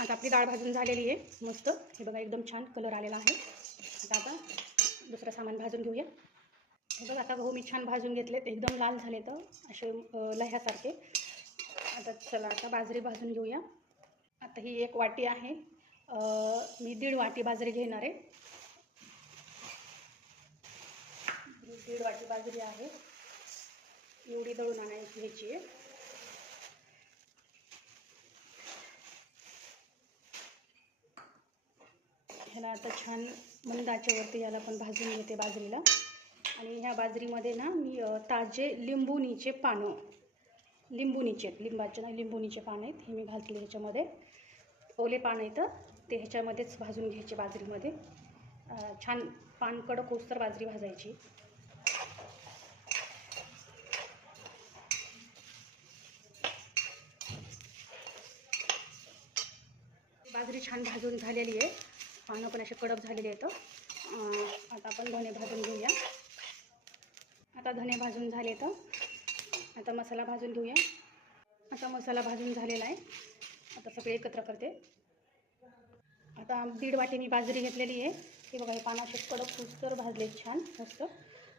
आता आपली डाळ भाजून झालेली आहे मस्त. हे बघा एकदम छान कलर आलेला आहे. आता दुसरं सामान भाजून घेऊया. हे बघा आता गहू मी छान भाजून घेतले, एकदम लाल झाले तर असे लह्यासारखे. आता चला आता बाजरी भाजून घेऊया. आता ही 1 वाटी आहे, मी 1.5 वाटी बाजरी घेणार आहे. 1.5 वाटी बाजरी आहे, एवढी दळून आणायची घ्यायची आहे. ह्याला आता छान मंद आचेवरती याला पण भाजून घेते बाजरीला. आणि ह्या बाजरीमध्ये ना मी ताजे लिंबुणीचे पानं, लिंबाचे नाही लिंबुणीचे पानं आहेत, हे मी घातले ह्याच्यामध्ये. ओले पानं आहेत ते ह्याच्यामध्येच भाजून घ्यायचे बाजरीमध्ये. छान पान कडक होईस्तोवर बाजरी भाजायची. बाजरी छान भाजून झालेली आहे, पानं पण असे कडक झालेले आहेत. आता आपण धणे भाजून घेऊया. आता धणे भाजून झाले तर आता मसाला भाजून घेऊया. आता मसाला भाजून झालेला आहे. आता सगळे एकत्र करते. आता 1.5 वाटी मी बाजरी घेतलेली आहे. हे बघा हे पानं असे कडक होईस्तोवर भाजले छान मस्त.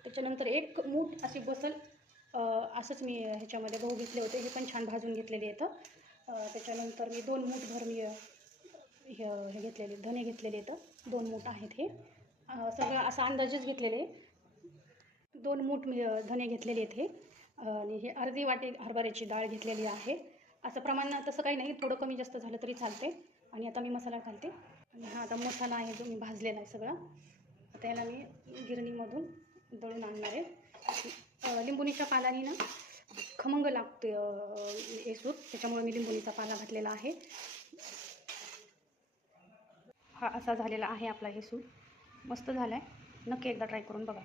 त्याच्यानंतर 1 मूठ अशी बसल असंच मी ह्याच्यामध्ये गहू घेतले होते, हे पण छान भाजून घेतलेले आहेत. त्याच्यानंतर मी 2 मूठभर मी हे घेतलेले धणे घेतलेले आहेत, 2 मूठ आहेत. हे सगळं असा अंदाजच घेतलेले, 2 मूठ मी धणे घेतलेले आहेत हे. आणि हे अर्धी वाटी हरभऱ्याची डाळ घेतलेली आहे. असं प्रमाण तसं काही नाही, थोडं कमी जास्त झालं तरी चालते. आणि आता मी मसाला घालते. आणि हा आता मसाला आहे जो मी भाजलेला आहे सगळा, आता याला मी गिरणीमधून दळून आणणार आहे. लिंबुणीच्या पालाने ना खमंग लागते हे सूप, त्याच्यामुळे मी लिंबुणीचा पाला घातलेला आहे. हा असा झालेला आहे आपला हे सूप, मस्त झाला आहे. नक्की एकदा ट्राय करून बघा.